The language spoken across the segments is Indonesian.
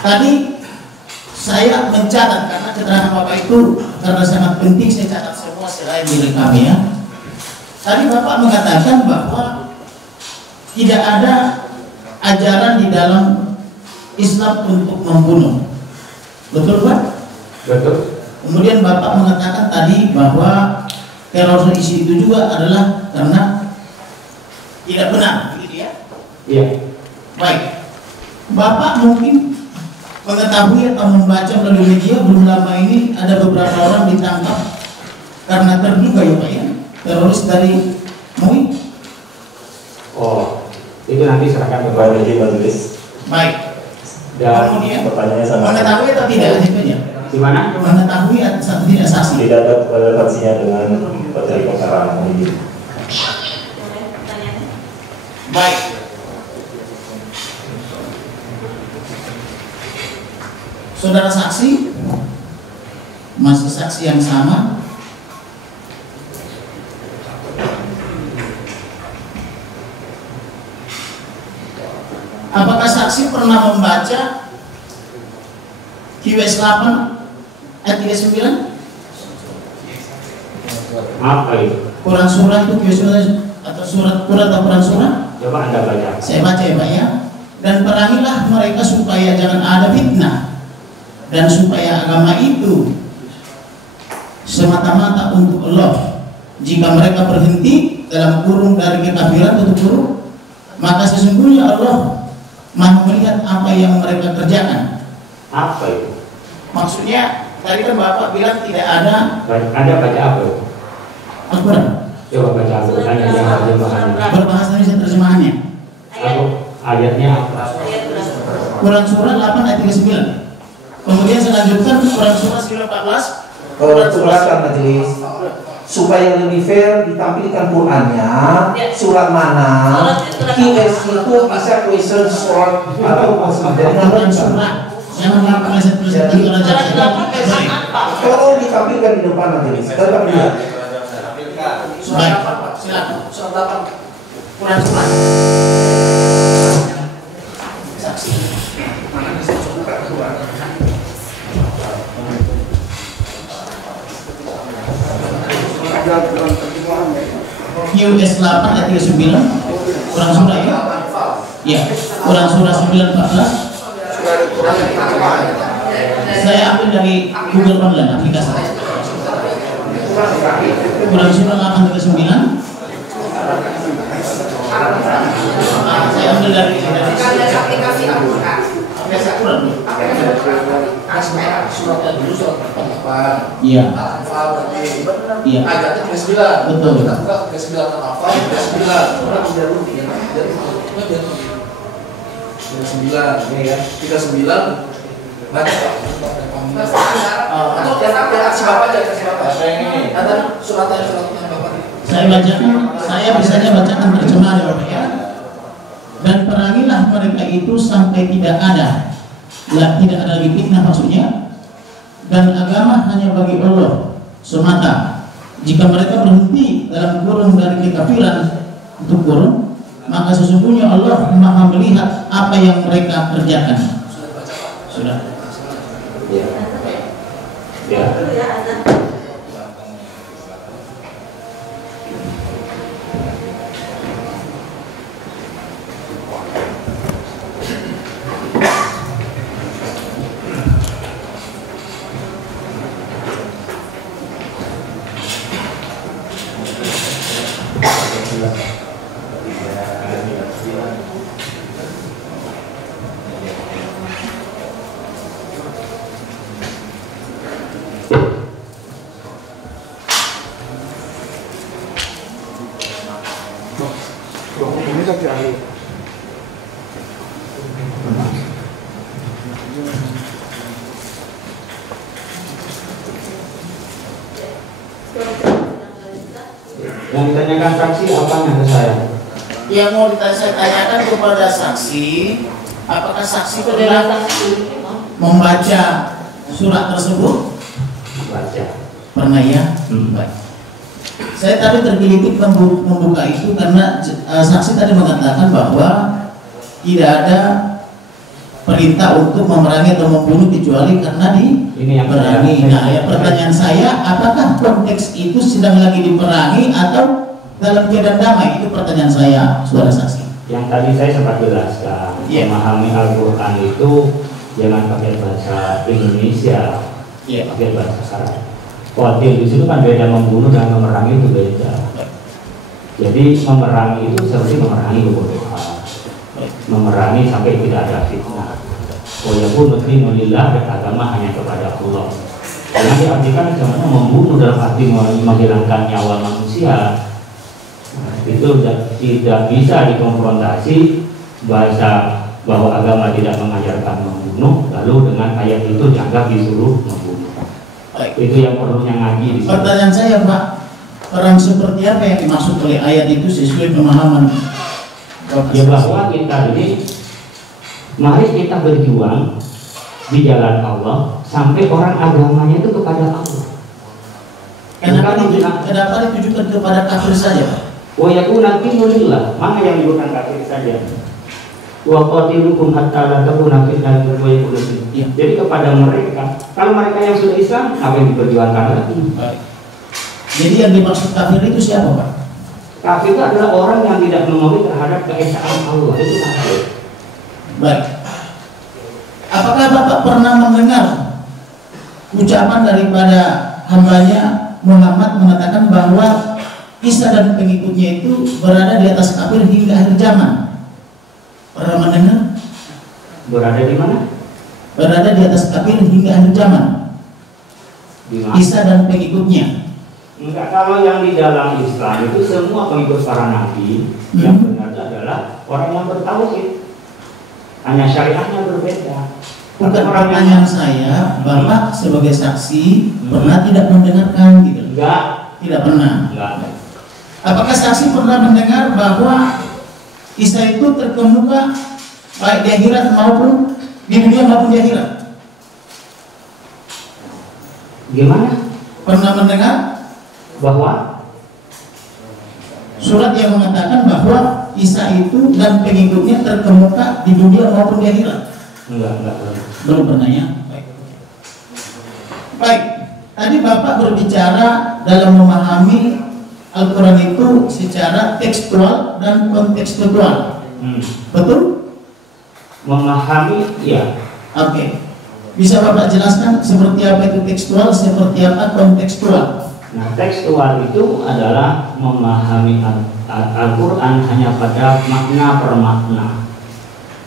Tadi saya mencatat karena keterangan Bapak itu karena sangat penting, saya catat semua selain direkam ya. Tadi Bapak mengatakan bahwa tidak ada ajaran di dalam Islam untuk membunuh. Betul Pak? Betul. Kemudian Bapak mengatakan tadi bahwa teroris itu juga adalah karena tidak benar, begitu ya? Iya. Baik. Bapak mungkin mengetahui atau membaca melalui media belum lama ini ada beberapa orang ditangkap karena terduga ya Pak ya, teroris dari MUI. Oh, itu nanti serahkan kepada majelis. Baik. Dan kemudian pertanyaannya sama. mengetahui atau tidak hasilnya? di mana? Mengetahui atau tidak saksi? Tidak ada relevansinya dengan materi perkara ini. Baik. Saudara saksi, masih saksi yang sama. Apakah saksi pernah membaca QS 8 ayat 39? Apa itu? Quran surah itu QS atau surat Quran atau Quran surah? Coba Anda baca. Saya baca ya Pak ya. Dan perangilah mereka supaya jangan ada fitnah, dan supaya agama itu semata-mata untuk Allah. Jika mereka berhenti dalam kurung dari kekafiran tutup kurung, maka sesungguhnya Allah Maha melihat apa yang mereka kerjakan. Apa itu? Maksudnya tadi kan Bapak bilang tidak ada Anda baca apa itu? Al-Quran. Coba baca Al-Quran yang terjemahannya. Berbahasa Indonesia terjemahannya. Lalu ayatnya apa? Quran surah 8 ayat 39. Kemudian selanjutnya Quran surah 14. Silakan majelis. Supaya lebih fair ditampilkan Qurannya, surat mana? QS itu bisa question short atau Quran surah yang 8 ayat 39. tolong ditampilkan di depan majelis. Tetap lihat. Baik, silakan. Surah 8 Quran surah. Saksi. QS 8 ayat 39 Quran surah ya? Ya, Quran surah 914. Saya ambil dari Google Online aplikasi. Quran surah 8 ayat 39. Saya ambil dari aplikasi Al-Quran. Suratnya dulu surat pertama. Iya. Iya. Ayatnya 39. Betul. Kita buka 39 Al-Anfal 39. Orang tidak dulu 39 ini ya. 39 baca Pak. Atau yang siapa aja siapa? Ini. Ada suratnya Bapak. Saya bacakan, saya bisanya bacakan terjemahan ya Bapak ya. Dan perangilah mereka itu sampai tidak ada lagi fitnah maksudnya, dan agama hanya bagi Allah semata. Jika mereka berhenti dalam kurung dari kekafiran untuk kurung, maka sesungguhnya Allah Maha melihat apa yang mereka kerjakan. Sudah. Ya. Ya. Yang ditanyakan saksi apa yang saya? Yang mau saya tanyakan kepada saksi, apakah saksi pernah membaca surat tersebut? Baca. Pernah ya? Baik. Saya tadi tergelitik membuka itu karena saksi tadi mengatakan bahwa tidak ada perintah untuk memerangi atau membunuh kecuali karena diperangi. Nah, ya pertanyaan saya, apakah konteks itu sedang lagi diperangi atau dalam keadaan damai? Itu pertanyaan saya, saudara saksi. Yang tadi saya sempat jelaskan, memahami Al-Quran itu jangan pakai bahasa Indonesia, pakai bahasa Arab. Qatil di situ kan beda, membunuh dan memerangi itu beda. Jadi memerangi itu seperti memerangi kebodohan, memerangi sampai tidak ada fitnah. Walaupun nulillah, agama hanya kepada Allah. Karena diartikan sebenarnya membunuh dalam arti menghilangkan nyawa manusia. Itu tidak bisa dikonfrontasi bahasa bahwa agama tidak mengajarkan membunuh, lalu dengan ayat itu dianggap disuruh membunuh. Itu yang perlunya ngaji. Pertanyaan saya, Pak, orang seperti apa yang dimaksud oleh ayat itu sesuai pemahaman? Ya bahwa kita ini, mari kita berjuang di jalan Allah sampai orang agamanya itu kepada Allah. Kenapa ditujukan kepada kafir saja, Pak? Wayakuna timulillah, mana yang bukan kafir saja. Wa qatilukum hatta la takuna fitnatun wa yakuna. Jadi kepada mereka, kalau mereka yang sudah Islam, apa yang diperjuangkan lagi? Jadi yang dimaksud kafir itu siapa, Pak? Kafir itu adalah orang yang tidak memahami terhadap keesaan Allah, itu kafir. Baik. Apakah Bapak pernah mendengar ucapan daripada hambanya Muhammad mengatakan bahwa Isa dan pengikutnya itu berada di atas kafir hingga akhir zaman? Pernah mendengar? Berada di mana? Berada di atas kafir hingga akhir zaman. Isa dan pengikutnya. Enggak, kalau yang di dalam Islam itu semua pengikut para nabi yang benar adalah orang yang bertauhid. Hanya syariatnya berbeda. Bukan pertanyaan saya, Bapak sebagai saksi pernah tidak mendengarkan gitu? Enggak. Tidak pernah. Enggak. Apakah saksi pernah mendengar bahwa Isa itu terkemuka baik di akhirat maupun di dunia maupun di akhirat? Gimana? Pernah mendengar bahwa surat yang mengatakan bahwa Isa itu dan pengikutnya terkemuka di dunia maupun di akhirat? Enggak. Belum pernah ya? Baik. Tadi Bapak berbicara dalam memahami Al-Quran itu secara tekstual dan kontekstual. Betul? Memahami, ya. Oke. Bisa Bapak jelaskan seperti apa itu tekstual, seperti apa kontekstual? Nah, tekstual itu adalah memahami Al-Quran hanya pada makna per makna,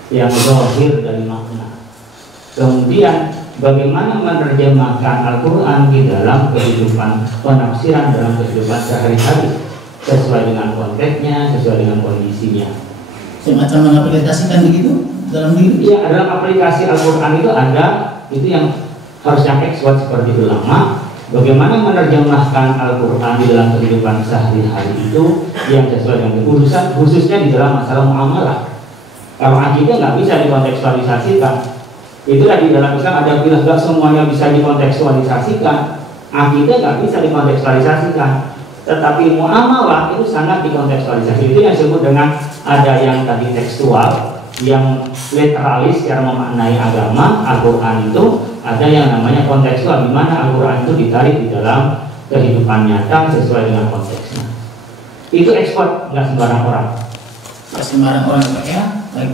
yang zahir dari makna. Kemudian bagaimana menerjemahkan Al-Quran di dalam kehidupan, penafsiran dalam kehidupan sehari-hari sesuai dengan konteksnya, sesuai dengan kondisinya. Semacam mengaplikasikan begitu dalam diri? Iya, dalam aplikasi Al-Quran itu ada, itu yang harusnya tekstual seperti ulama. Bagaimana menerjemahkan Al-Quran di dalam kehidupan sehari-hari itu yang sesuai dengan urusan, khususnya di dalam masalah muamalah. Kalau akidah nggak bisa dikontekstualisasikan. Itulah di dalam Islam ada bilang nggak semuanya bisa dikontekstualisasikan. Akidah nggak bisa dikontekstualisasikan. Tetapi muamalah itu sangat dikontekstualisasi. Itu yang disebut dengan ada yang tadi tekstual, yang literalis secara memaknai agama, Al-Quran itu. Ada yang namanya kontekstual, di mana Al-Quran itu ditarik di dalam kehidupan nyata sesuai dengan konteksnya. Itu ekspor, nggak sembarang orang. Nggak sembarang orang, Pak ya. Baik.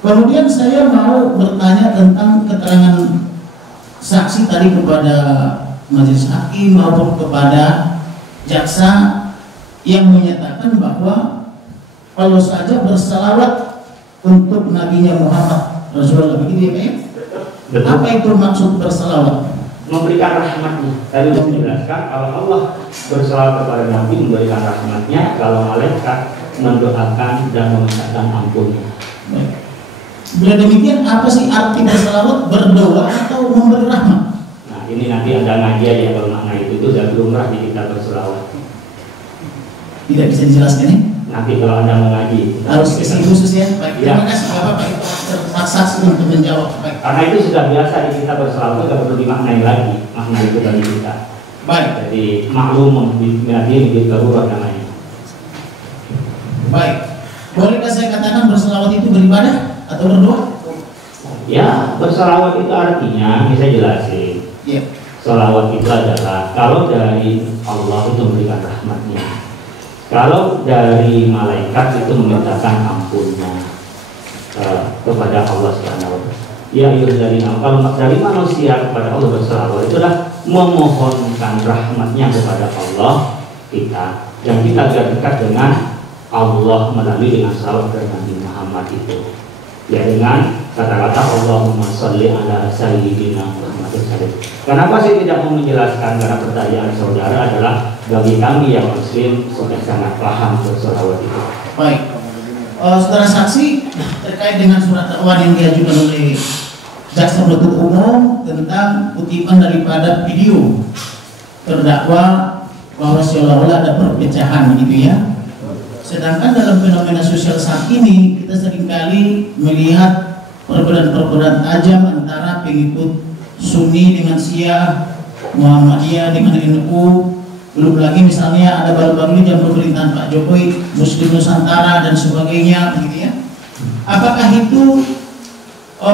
Kemudian saya mau bertanya tentang keterangan saksi tadi kepada majelis hakim maupun kepada jaksa yang menyatakan bahwa kalau saja bersalawat untuk nabinya Muhammad Rasulullah, begitu ya Pak ya? Betul. Apa itu maksud bersalawat? Memberikan rahmatnya. Tadi sudah dijelaskan kalau Allah bersalawat kepada Nabi memberikan rahmatnya, kalau malaikat mendoakan dan memintakan ampunnya. Baik. Bila demikian, apa sih arti bersalawat? Berdoa atau memberi rahmat? Nah, ini nanti ada ngaji aja kalau makna itu sudah lumrah di kita berselawat. Tidak bisa dijelaskan ya? Nanti kalau Anda mau ngaji harus isi khusus ya. Baik, ya. Terima kasih Bapak saksi untuk menjawab. Baik. Karena itu sudah biasa di kita berselawat, tidak perlu dimaknai lagi makna itu bagi kita. Baik. Jadi maklum nanti di darurat namanya. Baik. Bolehkah saya katakan berselawat itu beribadah atau berdoa? Ya, bersolawat itu artinya, bisa jelasin. Solawat itu adalah kalau dari Allah itu memberikan rahmatnya, kalau dari malaikat itu memintakan ampunnya kepada Allah Subhanahu wa Ta'ala. Ya ayyuhalladzina, kalau dari manusia kepada Allah bersolawat itu adalah memohonkan rahmatnya kepada Allah kita, dan kita agar dekat dengan Allah melalui dengan salawat kepada Nabi Muhammad itu. Ya dengan kata-kata Allahumma sholli ala sayyidina Muhammad sallallahu. Kenapa saya tidak mau menjelaskan? Karena pertanyaan saudara adalah bagi kami yang muslim sudah sangat paham bersolawat itu. Baik, saudara saksi terkait dengan surat dakwaan yang diajukan oleh jaksa penuntut umum tentang kutipan daripada video terdakwa bahwa seolah-olah ada perpecahan gitu ya. Sedangkan dalam fenomena sosial saat ini kita seringkali melihat perbedaan-perbedaan tajam antara pengikut Sunni dengan Syiah, Muhammadiyah dengan NU. Belum lagi misalnya ada baru-baru ini jam pemerintahan Pak Jokowi, Muslim Nusantara dan sebagainya, gitu ya. Apakah itu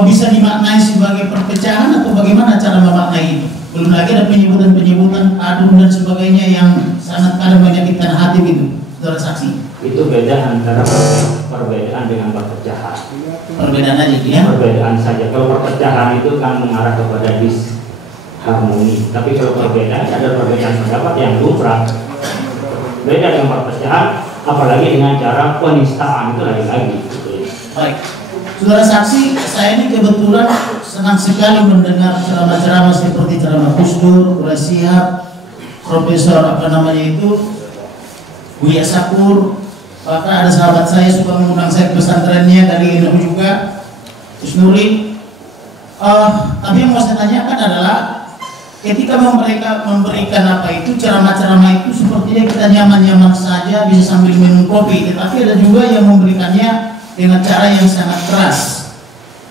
bisa dimaknai sebagai perpecahan atau bagaimana cara memaknai itu? Belum lagi ada penyebutan-penyebutan adun dan sebagainya yang sangat kadang menyakitkan hati gitu, saudara saksi. Itu beda antara perbedaan dengan perpecahan. Perbedaan aja ya? Perbedaan saja. Kalau perpecahan itu kan mengarah kepada disharmoni. Tapi kalau perbedaan ada perbedaan pendapat yang lumrah. Beda dengan perpecahan, apalagi dengan cara penistaan itu lagi-lagi. Baik, saudara saksi, saya ini kebetulan senang sekali mendengar ceramah-ceramah seperti ceramah Gus Dur, Quraish Shihab, Profesor Buya Sakur. Bahkan ada sahabat saya suka mengundang saya ke pesantrennya dari NU juga, Gus Nuri. Tapi yang mau saya tanyakan adalah ketika mereka memberikan ceramah-ceramah itu sepertinya kita nyaman-nyaman saja bisa sambil minum kopi, tetapi ada juga yang memberikannya dengan cara yang sangat keras.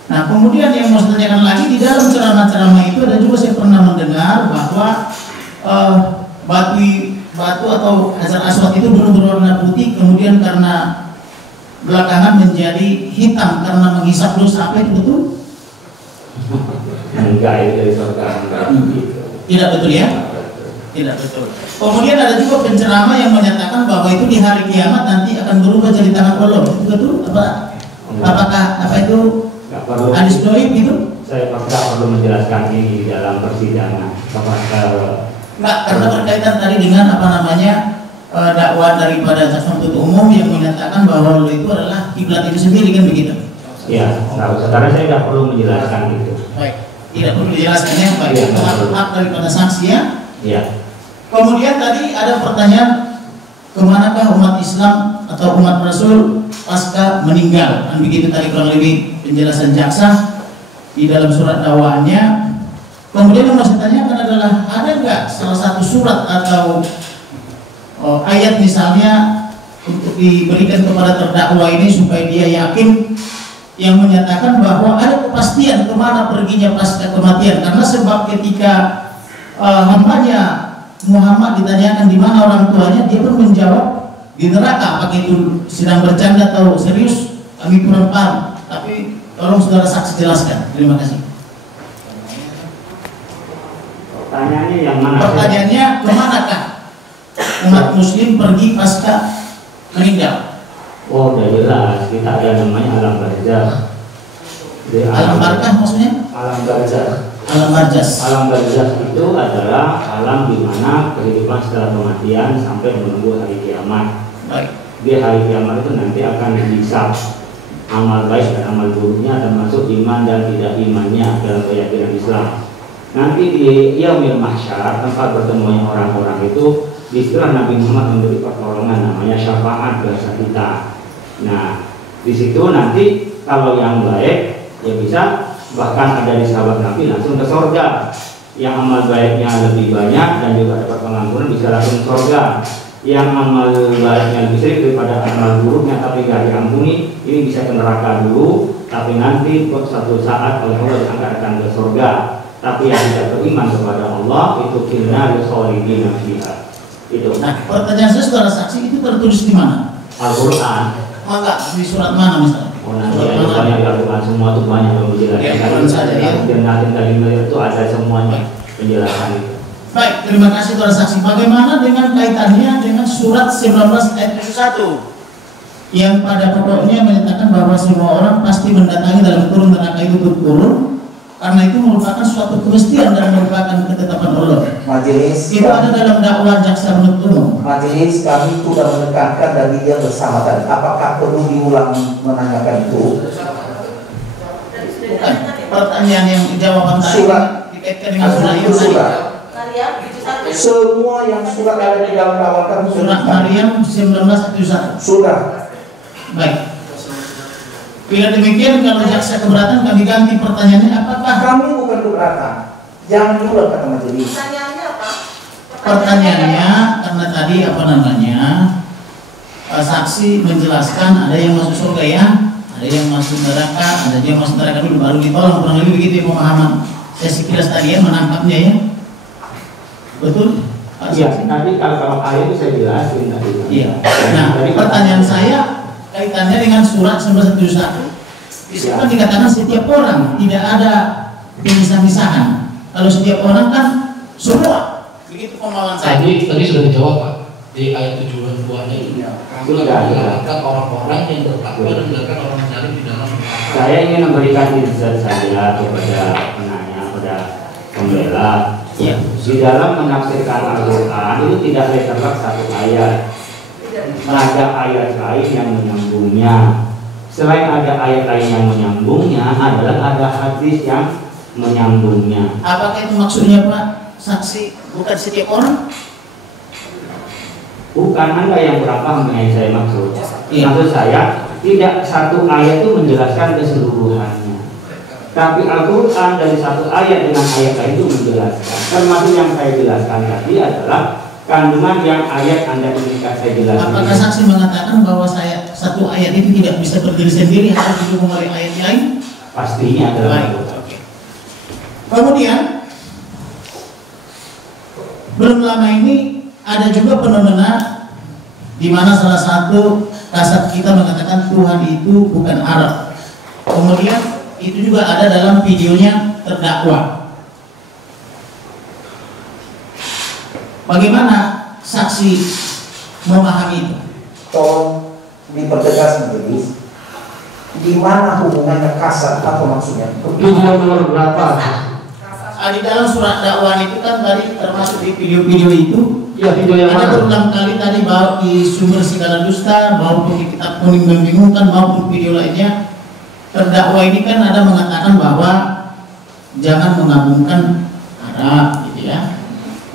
Nah kemudian yang mau saya tanyakan lagi, di dalam ceramah-ceramah itu ada juga saya pernah mendengar bahwa batu atau Hajar Aswad itu dulu berwarna putih, kemudian karena belakangan menjadi hitam karena menghisap dosa. Apa itu betul? Enggak, itu dari surga. Tidak betul ya? Tidak betul. Kemudian ada juga penceramah yang menyatakan bahwa itu di hari kiamat nanti akan berubah jadi tangan Allah. Itu betul? Apakah itu hadis doib itu? Saya tidak perlu menjelaskan ini di dalam persidangan. Enggak, karena berkaitan tadi dengan dakwah daripada jaksa penuntut umum yang menyatakan bahwa Allah itu adalah kiblat itu sendiri, kan begitu? Ya, saudara saya tidak perlu menjelaskan itu. Baik, tidak perlu dijelaskannya. Baik, hak daripada saksi ya. Iya. Kemudian tadi ada pertanyaan, kemanakah umat Islam atau umat Rasul pasca meninggal? Kan begitu tadi kurang lebih penjelasan jaksa di dalam surat dakwaannya. Kemudian yang saya tanyakan adalah, ada nggak salah satu surat atau ayat misalnya untuk diberikan kepada terdakwa ini supaya dia yakin, yang menyatakan bahwa ada kepastian kemana perginya pasca kematian? Karena sebab ketika hambanya Muhammad ditanyakan di mana orang tuanya, dia pun menjawab di neraka. Apakah itu sedang bercanda atau serius? Kami kurang paham. Tapi tolong saudara saksi jelaskan. Terima kasih. Pertanyaannya yang mana? Pertanyaannya, kemanakah umat muslim pergi pasca meninggal? Oh, udah jelas. Kita ada namanya alam barzakh. Alam barzakh maksudnya? Alam barzakh. Alam barzakh. Alam barzakh itu adalah alam di mana kehidupan setelah kematian sampai menunggu hari kiamat. Baik. Di hari kiamat itu nanti akan dihisab amal baik dan amal buruknya, termasuk iman dan tidak imannya dalam keyakinan Islam. Nanti di yaumil mahsyar, tempat bertemunya orang-orang itu, di istilah Nabi Muhammad memberi pertolongan, namanya syafaat bahasa kita. Nah, di situ nanti kalau yang baik ya bisa, bahkan ada di sahabat Nabi langsung ke surga. Yang amal baiknya lebih banyak dan juga dapat pengampunan bisa langsung ke surga. Yang amal baiknya lebih sedikit daripada amal buruknya tapi gak diampuni, ini bisa ke neraka dulu, tapi nanti suatu saat oleh Allah diangkatkan ke surga. Tapi yang tidak beriman kepada Allah itu finnar khalidin fiha. Itu. Nah, pertanyaan saya saudara saksi itu tertulis di mana? Al-Qur'an. Enggak, di surat mana misalnya? Oh, nanti ada banyak Al-Qur'an, semua itu banyak yang menjelaskan. Ya, Al-Qur'an saja ya. 3 miliar itu ada semuanya penjelasan itu. Baik, terima kasih para saksi. Bagaimana dengan kaitannya dengan surat 19 ayat 71 yang pada pokoknya menyatakan bahwa semua orang pasti mendatangi dalam kurung neraka itu turun karena itu merupakan suatu kemestian dan merupakan ketetapan Allah. Majelis Itu ada dalam dakwah jaksa penuntut umum. Majelis kami sudah menekankan dan dia bersama tadi. Apakah perlu diulang menanyakan itu? Bukan. Pertanyaan yang jawaban tadi dikaitkan dengan surat itu. Semua yang surat ada di dalam dakwah kami Surat Maryam 1971. Sudah. Baik. Bila demikian, kalau jaksa keberatan kami ganti pertanyaannya, apakah Kami bukan keberatan. Jangan diulang kata majelis. Pertanyaannya apa? pertanyaannya karena tadi apa namanya saksi menjelaskan ada yang masuk surga ya, ada yang masuk neraka, ada yang masuk neraka dulu baru ditolong, kurang lebih begitu ya pemahaman saya sekilas tadi ya menangkapnya ya, betul? Iya, nanti kalau ayat itu saya jelasin tadi. Iya. Nah, pertanyaan saya kaitannya dengan surat 1971. Di situ kan dikatakan setiap orang, tidak ada pemisah-misahan. Kalau setiap orang kan semua. Begitu pemahaman saya. Tadi sudah dijawab Pak di ayat 72-nya ini. Kami mengatakan orang-orang yang bertakwa dan mengatakan orang mencari di dalam. Saya ingin memberikan insight saja kepada penanya, kepada pembela. Ya. Di dalam menafsirkan Al-Quran itu tidak terdapat satu ayat. Ada ayat lain yang menyambungnya. Selain ada ayat lain yang menyambungnya, adalah ada hadis yang menyambungnya. Apakah itu maksudnya Pak? Saksi bukan setiap orang? Bukan, Anda yang kurang paham mengenai saya maksud. Iya. Maksud saya, tidak satu ayat itu menjelaskan keseluruhannya. Tapi Al-Quran dari satu ayat dengan ayat lain itu menjelaskan. Termasuk yang saya jelaskan tadi adalah kandungan yang ayat Anda inginkan saya jelaskan. Apakah saksi mengatakan bahwa saya satu ayat itu tidak bisa berdiri sendiri, harus didukung oleh ayat lain? Pastinya adalah Baik. Kemudian belum lama ini ada juga fenomena di mana salah satu kasat kita mengatakan Tuhan itu bukan Arab. Kemudian itu juga ada dalam videonya terdakwa. Bagaimana saksi memahami itu? Tolong dipertegas majelis. Di mana hubungannya kasar atau maksudnya? Video nomor berapa? Di dalam surat dakwaan itu kan tadi termasuk di video-video itu Ya, video yang ada mana? berulang kali tadi bahwa di sumber segala dusta maupun di kitab kuning membingungkan maupun video lainnya terdakwa ini kan ada mengatakan bahwa jangan mengagungkan Arab gitu ya.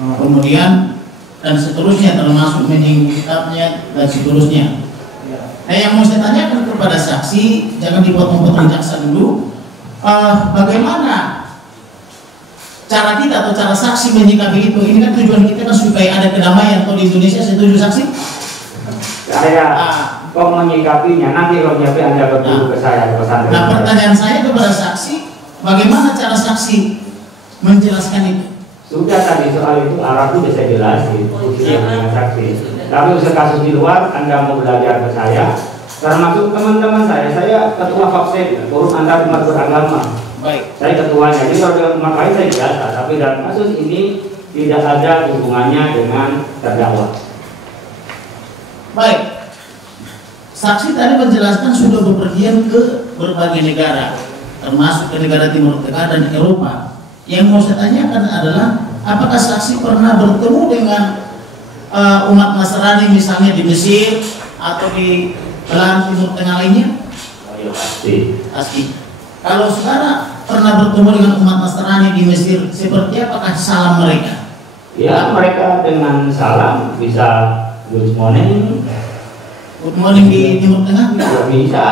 Kemudian dan seterusnya termasuk menyinggung kitabnya dan seterusnya. Nah yang mau saya tanyakan kepada saksi, jangan dipotong-potong jaksa dulu, bagaimana cara kita atau cara saksi menyikapi itu? Ini kan tujuan kita kan supaya ada kedamaian. Kalau di Indonesia setuju saksi? Saya kok menyikapinya, nanti kalau jadi Anda berdua ke saya pesan. Nah pertanyaan saya kepada saksi, bagaimana cara saksi menjelaskan itu? Sudah tadi soal itu Arab itu bisa jelasin khususnya dengan saksi. Tapi usaha kasus di luar Anda mau belajar ke saya, termasuk teman-teman saya ketua FAPSED, forum antar umat beragama. Baik. Saya ketuanya, jadi kalau dengan umat lain saya biasa, tapi dalam kasus ini tidak ada hubungannya dengan terdakwa. Baik. Saksi tadi menjelaskan sudah bepergian ke berbagai negara, termasuk ke negara Timur Tengah dan Eropa. Yang mau saya tanyakan adalah, apakah saksi pernah bertemu dengan umat Nasrani misalnya di Mesir atau di belahan Timur Tengah lainnya? Oh iya pasti. Pasti. Kalau saudara pernah bertemu dengan umat Nasrani di Mesir, seperti apakah salam mereka? Ya mereka dengan salam bisa good morning. Good morning di Timur Tengah? Bisa.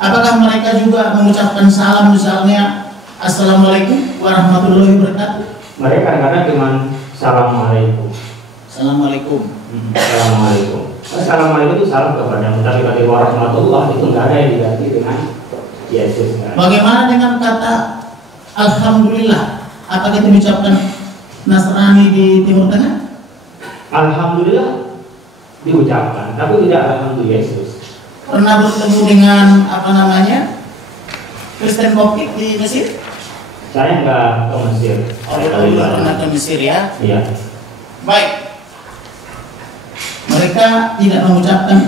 Apakah mereka juga mengucapkan salam misalnya Assalamualaikum warahmatullahi wabarakatuh? Mereka kadang-kadang cuma Assalamualaikum. Assalamualaikum. Assalamualaikum. Assalamualaikum itu salam kepada tapi kalau warahmatullah itu nggak ada yang diganti dengan Yesus. Bagaimana dengan kata Alhamdulillah? Apakah itu diucapkan Nasrani di Timur Tengah? Alhamdulillah diucapkan, tapi tidak alhamdulillah Yesus. Pernah bertemu dengan apa namanya Kristen Koptik di Mesir? Saya nggak ke Mesir. Saya pernah ke Mesir ya. Iya. Baik. Mereka tidak mengucapkan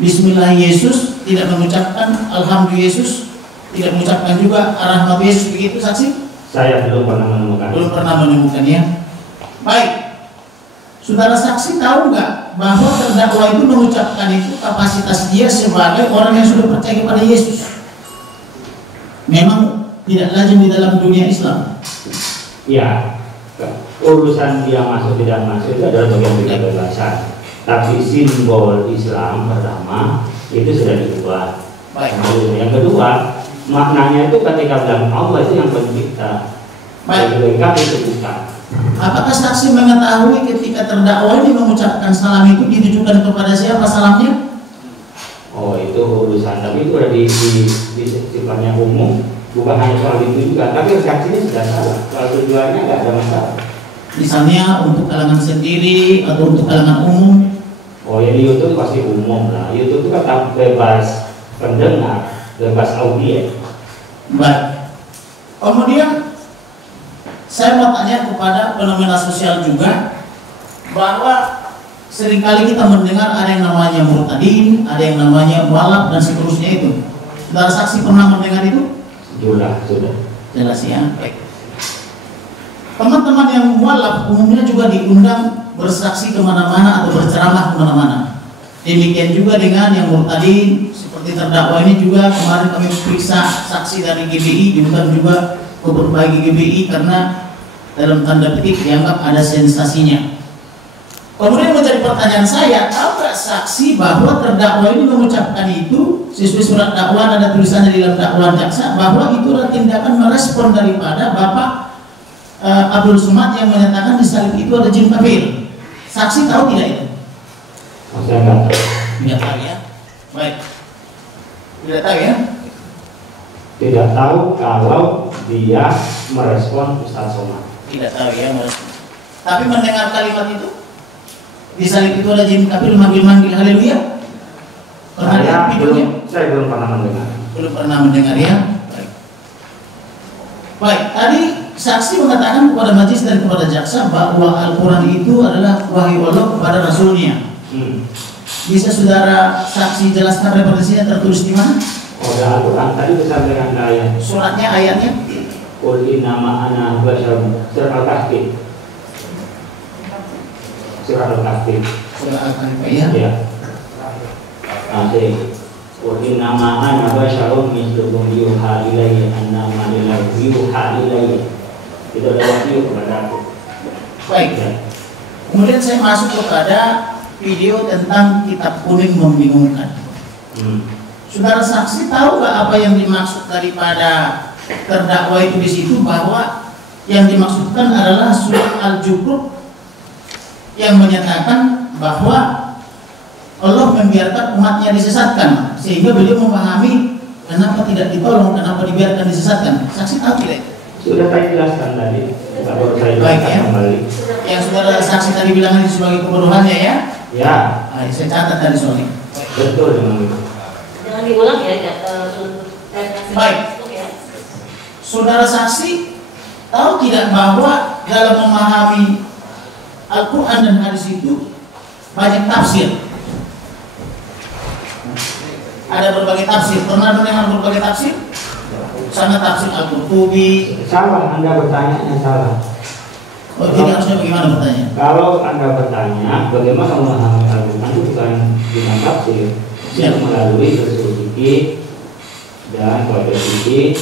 Bismillah Yesus, tidak mengucapkan Alhamdulillah Yesus, tidak mengucapkan juga Ar-Rahmat Yesus, begitu saksi? Saya belum pernah menemukan. Belum pernah menemukan ya. Baik. Saudara saksi tahu nggak bahwa terdakwa itu mengucapkan itu kapasitas dia sebagai orang yang sudah percaya kepada Yesus? Memang tidak lazim di dalam dunia Islam. Ya, urusan dia masuk tidak masuk itu adalah bagian dari kebebasan. Tapi simbol Islam pertama itu sudah diubah. Baik. Yang kedua, maknanya itu ketika bilang Allah itu yang pencipta. Mereka itu bukan. Apakah saksi mengetahui ketika terdakwa ini mengucapkan salam itu ditujukan kepada siapa salamnya? Oh, itu urusan, tapi itu udah di sifatnya umum, bukan hanya soal itu juga. Tapi saksinya sudah salah. Soal tujuannya nggak ada masalah. Misalnya untuk kalangan sendiri atau untuk kalangan umum? Oh ya, di YouTube pasti umum lah. YouTube itu kan bebas pendengar, bebas audiens. Baik. Kemudian saya mau tanya kepada fenomena sosial juga, bahwa seringkali kita mendengar ada yang namanya murtadin, ada yang namanya mualaf dan seterusnya itu. Saudara saksi pernah mendengar itu? Sudah. Jelas ya. Baik. Teman-teman yang mualaf umumnya juga diundang bersaksi kemana-mana atau berceramah kemana-mana. Demikian juga dengan yang murtadin, seperti terdakwa ini juga kemarin kami periksa saksi dari GBI, diundang juga ke berbagai GBI karena dalam tanda petik dianggap ada sensasinya. Kemudian menjadi pertanyaan saya, tahu nggak saksi bahwa terdakwa ini mengucapkan itu sesuai surat dakwaan, ada tulisannya di dalam dakwaan jaksa bahwa itu adalah tindakan merespon daripada Bapak Abdul Somad yang menyatakan di salib itu ada jin kafir. Saksi tahu tidak itu? Saya nggak tahu. Tidak tahu ya. Baik. Tidak tahu ya. Tidak tahu kalau dia merespon Ustaz Somad. Tidak tahu ya merespon. Tapi mendengar kalimat itu, di salib itu ada jin kafir manggil-manggil haleluya. Pernah lihat videonya? Saya belum pernah mendengar. Belum pernah mendengar ya. Baik, tadi saksi mengatakan kepada majelis dan kepada jaksa bahwa Al-Quran itu adalah wahyu Allah kepada Rasulnya. Bisa saudara saksi jelaskan referensinya tertulis di mana? Oh, Al-Quran tadi disampaikan ayat. Suratnya, ayatnya? Qul innama ana basyarun. Surah Al-Kahfi. Surah Al-Kahfi. Surah Al-Kahfi ya. Ya. Asik. Qul innama ana basyarun mislukum yuha ilayya annama lillahi yuha ilayya. Itu adalah wahyu kepada aku. Baik. Ya. Kemudian saya masuk kepada video tentang kitab kuning membingungkan. Saudara saksi tahu nggak apa yang dimaksud daripada terdakwa itu di situ, bahwa yang dimaksudkan adalah surat Al-Jukhruf yang menyatakan bahwa Allah membiarkan umatnya disesatkan, sehingga beliau memahami kenapa tidak ditolong, kenapa dibiarkan disesatkan. Saksi tahu tidak? Sudah saya jelaskan tadi. Baru saya Baik jelaskan ya. kembali. Yang saudara saksi tadi bilang itu sebagai kebodohannya ya. Ya. Nah, saya catat tadi soalnya. Betul memang itu. Jangan diulang ya. Baik. Saudara saksi tahu tidak bahwa dalam memahami Al-Quran dan hadis itu banyak tafsir. Ada berbagai tafsir. Pernah mendengar berbagai tafsir? Sama tafsir Al-Qurtubi. Salah, Anda bertanya salah. Oh, jadi harusnya bagaimana bertanya? Kalau Anda bertanya bagaimana memahami Al-Quran itu bukan dengan tafsir, itu melalui usul fikih dan qawaid fikih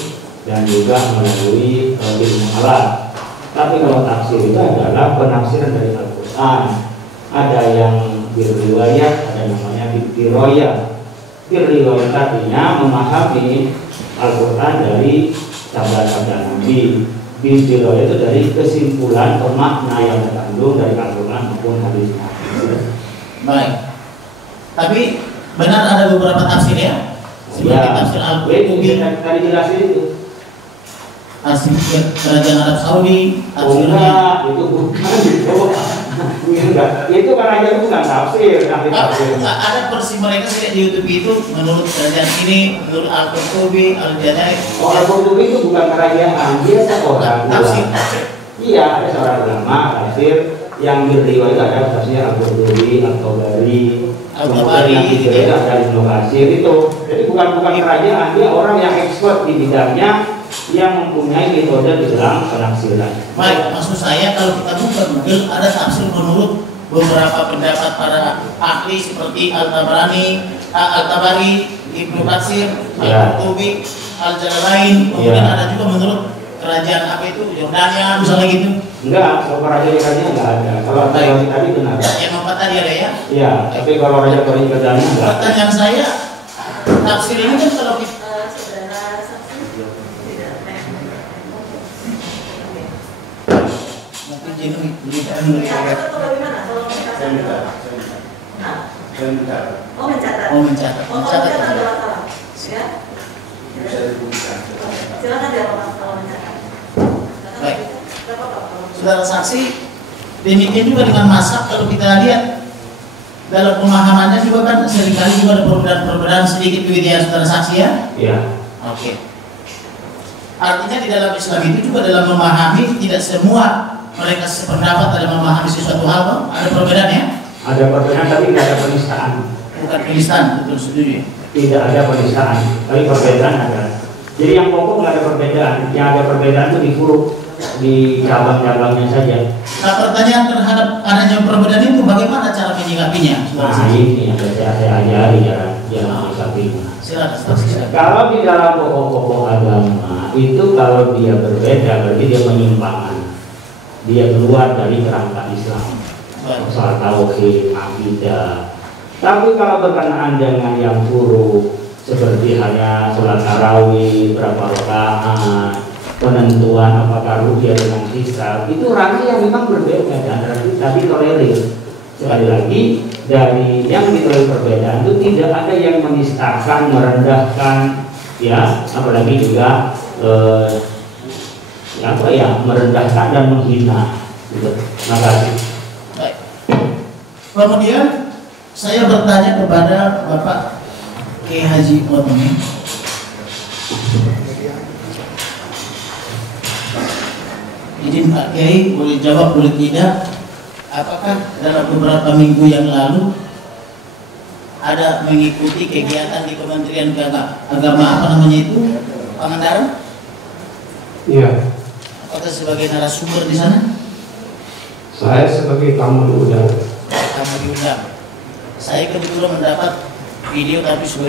dan juga melalui ilmu halal. Tapi kalau tafsir itu adalah penafsiran dari Al-Quran. Ada yang birriwayat, ada namanya birriwayat. Birriwayat artinya memahami Al-Quran dari sabda-sabda Nabi. Birriwayat itu dari kesimpulan atau makna yang terkandung dari Al-Quran maupun hadis Nabi. Baik. Tapi benar ada beberapa tafsir ya? Seperti tafsir Al-Qurtubi tadi jelasin itu. Tafsir Kerajaan Arab Saudi, tafsirnya Itu bukan itu. Enggak, itu kan aja bukan tafsir, nanti tafsir. Ada versi mereka sih di YouTube itu menurut kerajaan ini, menurut Al-Qurtubi, Al-Janai. Oh, Al-Qurtubi itu bukan kerajaan, dia seorang tafsir. Iya, ada seorang ulama tafsir yang diriwayat ada tafsir Al-Qurtubi, Al-Tabari, Al-Tabari yang diriwayat dari Ibnu Katsir itu. Jadi bukan kerajaan, dia orang yang expert di bidangnya, yang mempunyai metode di dalam penafsiran. Baik, maksud saya kalau kita buka Google ada tafsir menurut beberapa pendapat para ahli seperti Al-Tabari, Ibnu Katsir, Al-Qurtubi, Al-Jalalain, kemudian ada juga menurut kerajaan apa itu, Yordania misalnya gitu. Enggak, kalau kerajaan enggak ada. Kalau tadi benar. Yang empat tadi ada ya? Iya, tapi kalau raja kerajaan enggak. Pertanyaan saya, tafsir ini kan kalau kita mencatat. Ya. Silakan dialog kalau mencatat. Baik. Saudara saksi, demikian juga dengan mazhab kalau kita lihat dalam pemahamannya juga kan seringkali juga ada perbedaan sedikit begitu ya saudara saksi ya? Iya. Oke. Artinya di dalam Islam itu juga dalam memahami tidak semua mereka sependapat dalam memahami sesuatu hal, ada perbedaan ya? Ada perbedaan tapi tidak ada penistaan. Bukan penistaan, betul setuju. Tidak ada penistaan, tapi perbedaan ada. Jadi yang pokok nggak ada perbedaan, yang ada perbedaan itu di huruf, di cabang-cabangnya saja. Nah pertanyaan terhadap adanya perbedaan itu bagaimana cara menyikapinya? Nah ini yang saya ajari ya menyikapinya. Silakan. Kalau di dalam pokok-pokok agama itu kalau dia berbeda berarti dia penyimpangan. Dia keluar dari kerangka Islam. Soal tauhid, akidah. Tapi kalau berkenaan dengan yang buruk seperti hanya sholat tarawih berapa rakaat, penentuan apakah rukyah dengan hisab, itu ranah yang memang berbeda dan kita ditolerir. Sekali lagi dari yang ditolerir perbedaan itu tidak ada yang menistakan, merendahkan, ya, apalagi juga merendahkan dan menghina. Terima kasih. Baik. Kemudian saya bertanya kepada Bapak Kiai Haji Otoni. Izin Pak Kiai boleh jawab boleh tidak? Apakah dalam beberapa minggu yang lalu ada mengikuti kegiatan di Kementerian Agama apa namanya itu Pangandaran? Iya. Apakah sebagai narasumber di sana? Saya sebagai tamu diundang. Tamu diundang. Saya kebetulan mendapat video tapi sebagai